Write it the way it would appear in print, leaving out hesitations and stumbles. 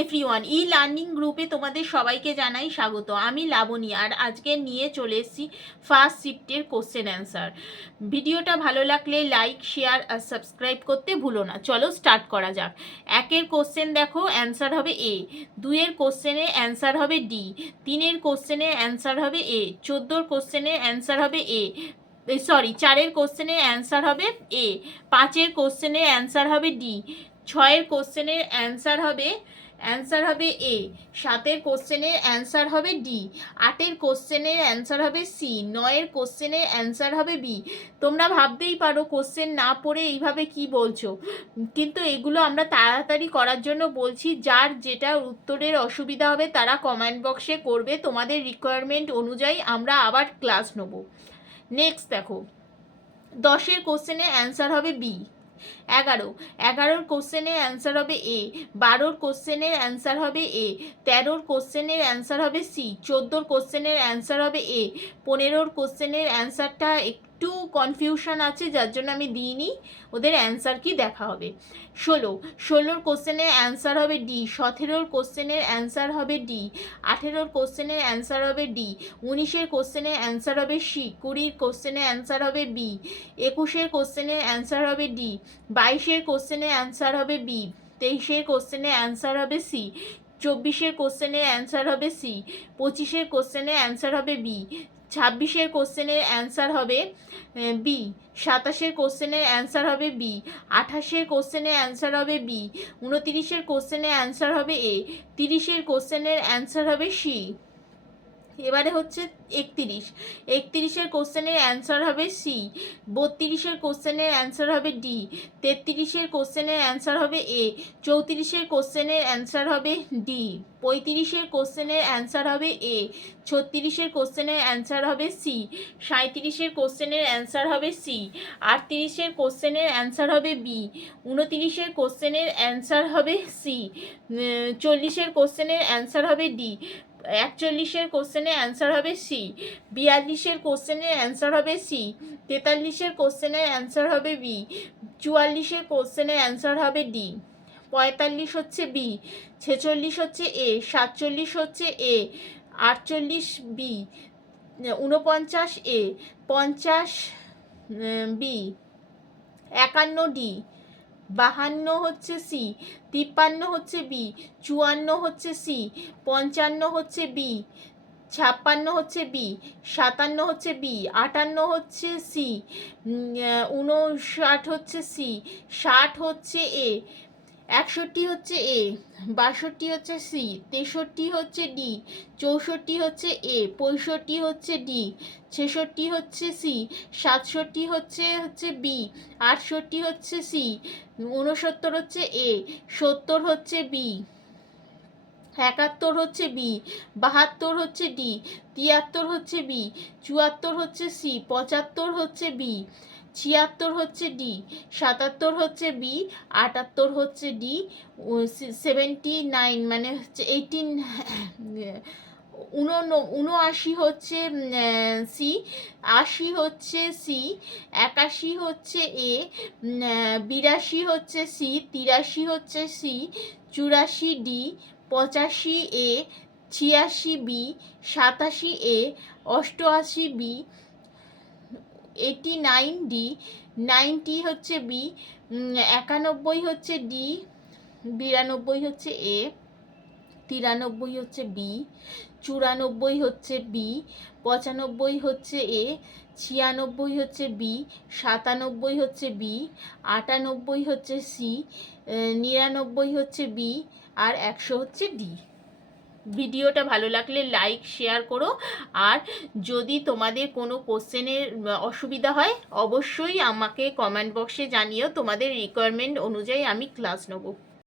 Everyone, e learning গ্রুপে তোমাদের সবাইকে জানাই স্বাগত। আমি লাবণী, আর আজকে নিয়ে চলে এসেছি ফার্স্ট শিফটের কোশ্চেন অ্যান্সার। ভিডিওটা ভালো লাগলে লাইক, শেয়ার আর সাবস্ক্রাইব করতে ভুলো না। চলো স্টার্ট করা যাক। একের কোশ্চেন দেখো, অ্যান্সার হবে এ। দুইয়ের কোশ্চেনে অ্যান্সার হবে ডি। তিনের কোশ্চেনে অ্যান্সার হবে এ। 14 কোশ্চেনে অ্যান্সার হবে এ। চারের কোশ্চেনে অ্যান্সার হবে এ। পাঁচের কোশ্চেনে অ্যান্সার হবে ডি। ছয়ের কোশ্চেনের অ্যান্সার হবে এ। সাতের কোশ্চেনের অ্যান্সার হবে ডি। আটের কোশ্চেনের অ্যান্সার হবে সি। নয়ের কোশ্চেনের অ্যান্সার হবে বি। তোমরা ভাবতেই পারো কোশ্চেন না পড়ে এইভাবে কি বলছো, কিন্তু এগুলো আমরা তাড়াতাড়ি করার জন্য বলছি। যার যেটা উত্তরের অসুবিধা হবে তারা কমেন্ট বক্সে করবে, তোমাদের রিকোয়ারমেন্ট অনুযায়ী আমরা আবার ক্লাস নেব। নেক্সট দেখো, 10-এর কোশ্চেনের অ্যান্সার হবে বি। 11-র কোশ্চেনের অ্যান্সার হবে এ। 12-র কোশ্চেনের অ্যান্সার হবে এ। 13-র কোশ্চেনের অ্যান্সার হবে সি। 14-র কোশ্চেনের অ্যান্সার হবে এ। 15-র কোশ্চেনের অ্যান্সারটা একটু কনফিউশন আছে, যার জন্য আমি দিইনি, ওদের অ্যান্সার কি দেখা হবে। 16-র কোশ্চেনের অ্যান্সার হবে ডি। 17-র কোশ্চেনের অ্যান্সার হবে ডি। 18-র কোশ্চেনের অ্যান্সার হবে ডি। 19-এর কোশ্চেনের অ্যান্সার হবে সি। 20-র কোশ্চেনের অ্যান্সার হবে বি। 21-এর কোশ্চেনের অ্যান্সার হবে ডি। 22-এর কোশ্চেনের অ্যান্সার হবে বি। 23-এর কোশ্চেনের অ্যান্সার হবে সি। 24-এর কোশ্চেনের অ্যান্সার হবে সি। 25-এর কোশ্চেনের অ্যান্সার হবে বি। 26-এর কোশ্চেনের অ্যান্সার হবে বি। 27-এর কোশ্চেনের অ্যান্সার হবে বি। 28-এর কোশ্চেনের অ্যান্সার হবে বি। 29-এর কোশ্চেনের অ্যান্সার হবে এ। 30-এর কোশ্চেনের অ্যান্সার হবে সি। এবারে হচ্ছে 31-এর কোশ্চেনের অ্যান্সার হবে সি। 32-এর কোশ্চেনের অ্যান্সার হবে ডি। 33-এর কোশ্চেনের অ্যান্সার হবে এ। 34-এর কোশ্চেনের অ্যান্সার হবে ডি। 35-এর কোশ্চেনের অ্যান্সার হবে এ। 36-এর কোশ্চেনের অ্যান্সার হবে সি। 37-এর কোশ্চেনের অ্যান্সার হবে সি। 38-এর কোশ্চেনের অ্যান্সার হবে বি। 29-এর কোশ্চেনের অ্যান্সার হবে সি। 40-এর কোশ্চেনের অ্যান্সার হবে ডি। 41-এর কোশ্চেনের অ্যান্সার হবে সি। 42-এর কোশ্চেনের অ্যান্সার হবে সি। 43-এর কোশ্চেনের অ্যান্সার হবে বি। 44-এর কোশ্চেনের অ্যান্সার হবে ডি। 45 হচ্ছে বি। 46 হচ্ছে এ। 47 হচ্ছে এ। 48 বি। 49 এ। 50 বি। 51 ডি। 52 হচ্ছে সি। 53 হচ্ছে বি। 54 হচ্ছে সি। 55 হচ্ছে বি। 56 হচ্ছে বি। 57 হচ্ছে বি। 58 হচ্ছে সি। 59 হচ্ছে সি। 60 হচ্ছে এ। 61 হচ্ছে এ। 62 হচ্ছে সি। 63 হচ্ছে ডি। 64 হচ্ছে এ। 65 হচ্ছে ডি। 66 হচ্ছে সি। 67 হচ্ছে বি। 68 হচ্ছে সি। 69 হচ্ছে এ। 70 হচ্ছে বি। 71 হচ্ছে বি। 72 হচ্ছে ডি। 73 হচ্ছে বি। 74 হচ্ছে সি। 75 হচ্ছে বি। 76 হচ্ছে ডি। 77 হচ্ছে বি। 78 হচ্ছে ডি। 79 মানে হচ্ছে 79 হচ্ছে সি। 80 হচ্ছে সি। 81 হচ্ছে এ। 82 হচ্ছে সি। 83 হচ্ছে সি। 84 ডি। 85 এ। 86 বি। 87 এ। 88 বি। 89 ডি। 90 হচ্ছে বি। 91 হচ্ছে ডি। 92 হচ্ছে এ। 93 হচ্ছে বি। 94 হচ্ছে বি। 95 হচ্ছে এ। 96 হচ্ছে বি। 97 হচ্ছে বি। 98 হচ্ছে সি। 99 হচ্ছে বি। আর 100 হচ্ছে ডি। ভিডিওটা ভালো লাগলে লাইক, শেয়ার করো। আর যদি তোমাদের কোনো কোশ্চেনের অসুবিধা হয় অবশ্যই আমাকে কমেন্ট বক্সে জানিও, তোমাদের রিকোয়ারমেন্ট অনুযায়ী আমি ক্লাস নেব।